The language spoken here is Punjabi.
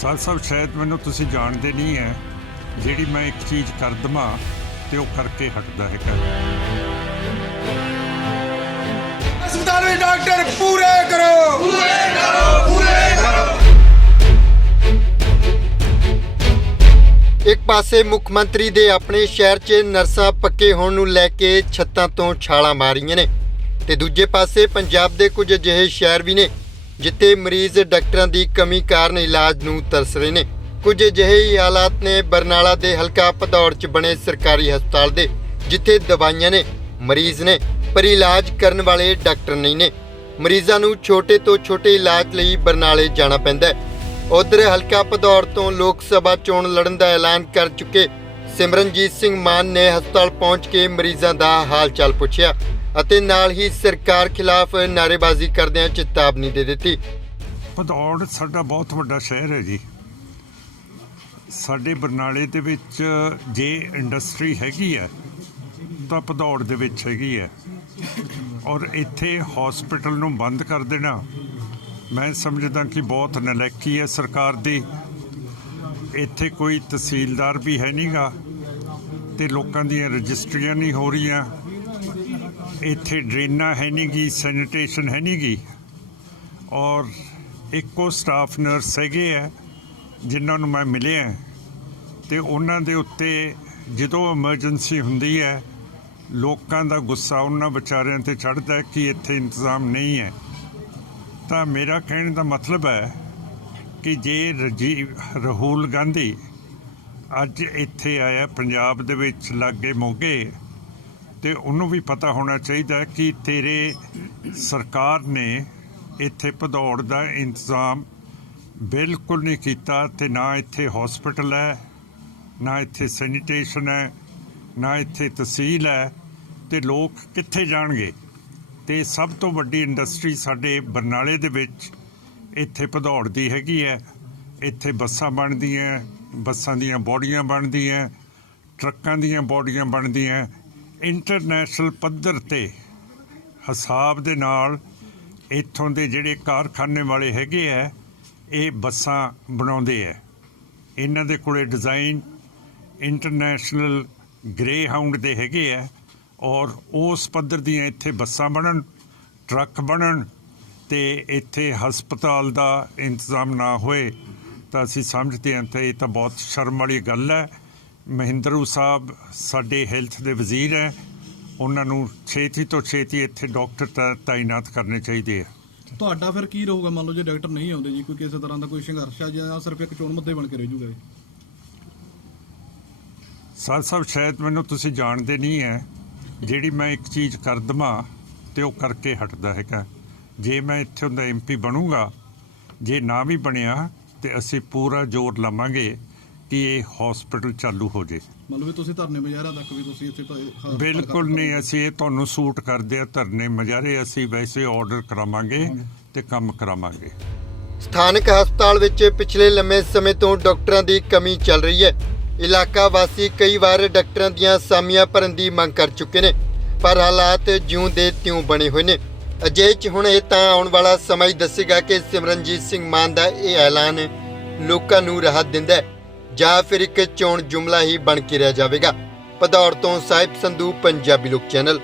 ਸਾਧ ਸਾਹਿਬ ਸ਼ਾਇਦ ਮੈਨੂੰ ਤੁਸੀਂ ਜਾਣਦੇ ਨਹੀਂ ਹੈ ਜਿਹੜੀ ਮੈਂ ਇੱਕ ਚੀਜ਼ ਕਰ ਦਵਾਂ ਤੇ ਉਹ ਕਰਕੇ ਹਟਦਾ ਹੈਗਾ ਹਸਪਤਾਲ ਵਿੱਚ ਡਾਕਟਰ ਪੂਰੇ ਕਰੋ। ਇੱਕ ਪਾਸੇ ਮੁੱਖ ਮੰਤਰੀ ਦੇ ਆਪਣੇ ਸ਼ਹਿਰ 'ਚ ਨਰਸਾਂ ਪੱਕੇ ਹੋਣ ਨੂੰ ਲੈ ਕੇ ਛੱਤਾਂ ਤੋਂ ਛਾਲਾਂ ਮਾਰੀਆਂ ਨੇ ਤੇ ਦੂਜੇ ਪਾਸੇ ਪੰਜਾਬ ਦੇ ਕੁਝ ਅਜਿਹੇ ਸ਼ਹਿਰ ਵੀ ਨੇ ਜਿੱਥੇ ਮਰੀਜ਼ ਡਾਕਟਰਾਂ ਦੀ ਕਮੀ ਕਾਰਨ ਇਲਾਜ ਨੂੰ ਤਰਸ ਰਹੇ ਨੇ। ਕੁਝ ਅਜਿਹੇ ਹੀ ਹਾਲਾਤ ਨੇ ਬਰਨਾਲਾ ਦੇ ਹਲਕਾ ਭਦੌੜ 'ਚ ਬਣੇ ਸਰਕਾਰੀ ਹਸਪਤਾਲ ਦੇ, ਜਿੱਥੇ ਦਵਾਈਆਂ ਨੇ, ਮਰੀਜ਼ ਨੇ, ਪਰ ਇਲਾਜ ਕਰਨ ਵਾਲੇ ਡਾਕਟਰ ਨਹੀਂ ਨੇ। ਮਰੀਜ਼ਾਂ ਨੂੰ ਛੋਟੇ ਤੋਂ ਛੋਟੇ ਇਲਾਜ ਲਈ ਬਰਨਾਲੇ ਜਾਣਾ ਪੈਂਦਾ ਹੈ। ਉਧਰ ਹਲਕਾ ਭਦੌੜ ਤੋਂ ਲੋਕ ਸਭਾ ਚੋਣ ਲੜਨ ਦਾ ਐਲਾਨ ਕਰ ਚੁੱਕੇ ਸਿਮਰਨਜੀਤ ਸਿੰਘ ਮਾਨ ਨੇ ਹਸਪਤਾਲ ਪਹੁੰਚ ਕੇ ਮਰੀਜ਼ਾਂ ਦਾ ਹਾਲ ਚਾਲ ਪੁੱਛਿਆ। ਅਤੇ ਨਾਲ ਹੀ ਸਰਕਾਰ ਖਿਲਾਫ ਨਾਅਰੇਬਾਜ਼ੀ ਕਰਦਿਆਂ ਚੇਤਾਵਨੀ ਦੇ ਦਿੱਤੀ। ਭਦੌੜ ਸਾਡਾ ਬਹੁਤ ਵੱਡਾ ਸ਼ਹਿਰ ਹੈ ਜੀ। ਸਾਡੇ ਬਰਨਾਲੇ ਦੇ ਵਿੱਚ ਜੇ ਇੰਡਸਟਰੀ ਹੈਗੀ ਹੈ, ਤਾਂ ਭਦੌੜ ਦੇ ਵਿੱਚ ਹੈਗੀ ਹੈ। ਔਰ ਇੱਥੇ ਹਸਪੀਟਲ ਨੂੰ ਬੰਦ ਕਰ ਦੇਣਾ, ਮੈਂ ਸਮਝਦਾ ਕਿ ਬਹੁਤ ਨਲੈਕੀ ਹੈ ਸਰਕਾਰ ਦੀ। ਇੱਥੇ ਕੋਈ ਤਹਿਸੀਲਦਾਰ ਵੀ ਹੈ ਨਹੀਂਗਾ ਤੇ ਲੋਕਾਂ ਦੀਆਂ ਰਜਿਸਟਰੀਆਂ ਨਹੀਂ ਹੋ ਰਹੀਆਂ। ਇੱਥੇ ਡਰੇਨਾਂ ਹੈ ਨਹੀਂ ਗੀ, ਸੈਨੀਟੇਸ਼ਨ ਹੈ ਨਹੀਂ ਗੀ। ਔਰ ਇੱਕੋ ਸਟਾਫ ਨਰਸ ਹੈਗੇ ਆ, ਜਿਨ੍ਹਾਂ ਨੂੰ ਮੈਂ ਮਿਲਿਆ। ਤੇ ਉਹਨਾਂ ਦੇ ਉੱਤੇ ਜਦੋਂ ਐਮਰਜੈਂਸੀ ਹੁੰਦੀ ਹੈ, ਲੋਕਾਂ ਦਾ ਗੁੱਸਾ ਉਹਨਾਂ ਵਿਚਾਰਿਆਂ ਤੇ ਚੜ੍ਹਦਾ ਕਿ ਇੱਥੇ ਇੰਤਜ਼ਾਮ ਨਹੀਂ ਹੈ। ਤਾਂ ਮੇਰਾ ਕਹਿਣ ਦਾ ਮਤਲਬ ਹੈ ਕਿ ਜੇ ਰਜੀਵ, ਰਾਹੁਲ ਗਾਂਧੀ ਅੱਜ ਇੱਥੇ ਆਇਆ, ਪੰਜਾਬ ਦੇ ਵਿੱਚ ਲਾਗੇ ਮੋਗੇ ਤੇ ਉਹਨੂੰ ਵੀ ਪਤਾ ਹੋਣਾ ਚਾਹੀਦਾ ਕਿ ਤੇਰੇ ਸਰਕਾਰ ਨੇ ਇੱਥੇ ਭਦੌੜ ਦਾ ਇੰਤਜ਼ਾਮ ਬਿਲਕੁਲ ਨਹੀਂ ਕੀਤਾ ਤੇ ਨਾ ਇੱਥੇ ਹਸਪੀਟਲ ਹੈ, ਨਾ ਇੱਥੇ ਸੈਨੀਟੇਸ਼ਨ ਹੈ, ਨਾ ਇੱਥੇ ਤਹਿਸੀਲ ਹੈ ਤੇ ਲੋਕ ਕਿੱਥੇ ਜਾਣਗੇ? ਤੇ ਸਭ ਤੋਂ ਵੱਡੀ ਇੰਡਸਟਰੀ ਸਾਡੇ ਬਰਨਾਲੇ ਦੇ ਵਿੱਚ ਇੱਥੇ ਭਦੌੜ ਦੀ ਹੈਗੀ ਹੈ। ਇੱਥੇ ਬੱਸਾਂ ਬਣਦੀਆਂ, ਬੱਸਾਂ ਦੀਆਂ ਬੋਡੀਆਂ ਬਣਦੀਆਂ, ਟਰੱਕਾਂ ਦੀਆਂ ਬੋਡੀਆਂ ਬਣਦੀਆਂ ਇੰਟਰਨੈਸ਼ਨਲ ਪੱਧਰ ਤੇ ਹਿਸਾਬ ਦੇ ਨਾਲ ਇੱਥੋਂ ਦੇ ਜਿਹੜੇ ਕਾਰਖਾਨੇ ਵਾਲੇ ਹੈਗੇ ਆ, ਇਹ ਬੱਸਾਂ ਬਣਾਉਂਦੇ ਆ। ਇਹਨਾਂ ਦੇ ਕੋਲੇ ਡਿਜ਼ਾਈਨ ਇੰਟਰਨੈਸ਼ਨਲ ਗ੍ਰੇ ਹਾਊਂਡ ਦੇ ਹੈਗੇ ਆ ਔਰ ਉਸ ਪੱਧਰ ਦੀਆਂ ਇੱਥੇ ਬੱਸਾਂ ਬਣਨ, ਟਰੱਕ ਬਣਨ ਤੇ ਇੱਥੇ ਹਸਪਤਾਲ ਦਾ ਇੰਤਜ਼ਾਮ ਨਾ ਹੋਏ ਤਾਂ ਅਸੀਂ ਸਮਝਦੇ ਹਾਂ ਤਾਂ ਇਹ ਤਾਂ ਬਹੁਤ ਸ਼ਰਮ ਵਾਲੀ ਗੱਲ ਹੈ। ਮਹਿੰਦਰੂ ਸਾਹਿਬ ਸਾਡੇ ਹੈਲਥ ਦੇ ਵਜ਼ੀਰ ਹੈ। ਉਹਨਾਂ ਨੂੰ ਛੇਤੀ ਤੋਂ ਛੇਤੀ ਇੱਥੇ ਡਾਕਟਰ ਤਾਇਨਾਤ ਕਰਨੇ ਚਾਹੀਦੇ ਆ। ਤੁਹਾਡਾ ਫਿਰ ਕੀ ਰਹੂਗਾ? ਮੰਨ ਲਓ ਜੇ ਡਾਕਟਰ ਨਹੀਂ ਆਉਂਦੇ ਜੀ ਕੋਈ ਕਿਸੇ ਤਰ੍ਹਾਂ ਦਾ ਕੋਈ ਸੰਘਰਸ਼ ਆ ਜਾਂ ਸਿਰਫ ਇੱਕ ਚੋਣ ਮੁੱਦੇ ਬਣ ਕੇ ਰਹਿ ਜੂਗਾ ਇਹ। ਸਾਧ ਸਾਹਿਬ ਸ਼ਾਇਦ ਮੈਨੂੰ ਤੁਸੀਂ ਜਾਣਦੇ ਨਹੀਂ ਹੈ ਜਿਹੜੀ ਮੈਂ ਇੱਕ ਚੀਜ਼ ਕਰ ਦਵਾਂ ਤੇ ਉਹ ਕਰਕੇ ਹਟਦਾ ਹੈਗਾ। ਜੇ ਮੈਂ ਇੱਥੇ ਦਾ ਐਮਪੀ ਬਣੂੰਗਾ ਜੇ ਨਾ ਵੀ ਬਣਿਆ ਤੇ ਅਸੀਂ ਪੂਰਾ ਜ਼ੋਰ ਲਵਾਂਗੇ ਕਿ ਇਹ ਹਸਪੀਟਲ ਚਾਲੂ ਹੋ ਜੇ। ਵੀ ਤੁਸੀਂ ਧਰਨੇ ਮੁਜ਼ਾਹਰਾ ਤੱਕ ਵੀ ਤੁਸੀਂ ਇੱਥੇ ਭ- ਬਿਲਕੁਲ ਨਹੀਂ ਅਸੀਂ ਇਹ ਤੁਹਾਨੂੰ ਸੂਟ ਕਰਦੇ ਆ ਧਰਨੇ ਮਜਾਰੇ ਅਸੀਂ ਵੈਸੇ ਆਰਡਰ ਕਰਾਵਾਂਗੇ ਤੇ ਕੰਮ ਕਰਾਵਾਂਗੇ। ਸਥਾਨਕ ਹਸਪਤਾਲ ਵਿੱਚ ਪਿਛਲੇ ਲੰਮੇ ਸਮੇਂ ਤੋਂ ਡਾਕਟਰਾਂ ਦੀ ਕਮੀ ਚੱਲ ਰਹੀ ਹੈ। ਇਲਾਕਾ ਵਾਸੀ ਕਈ ਵਾਰ ਡਾਕਟਰਾਂ ਦੀਆਂ ਸਾਮੀਆਂ ਭਰਨ ਦੀ ਮੰਗ ਕਰ ਚੁੱਕੇ ਨੇ ਪਰ ਹਾਲਾਤ ਜਿਉਂ ਦੇ ਤਿਉਂ ਬਣੇ ਹੋਏ ਨੇ। ਅਜਿਹੇ 'ਚ ਹੁਣ ਇਹ ਤਾਂ ਆਉਣ ਵਾਲਾ ਸਮਾਂ ਹੀ ਦੱਸੇਗਾ ਕਿ ਸਿਮਰਨਜੀਤ ਸਿੰਘ ਮਾਨ ਦਾ ਇਹ ਐਲਾਨ ਲੋਕਾਂ ਨੂੰ ਰਾਹਤ ਦਿੰਦਾ ਹੈ। ਜਾਂ ਫਿਰ ਇੱਕ ਚੋਣ ਜੁਮਲਾ ਹੀ ਬਣ ਕੇ ਰਹਿ ਜਾਵੇਗਾ। ਭਦੌੜ ਤੋਂ ਸਾਹਿਬ ਸੰਧੂ, ਪੰਜਾਬੀ ਲੋਕ ਚੈਨਲ।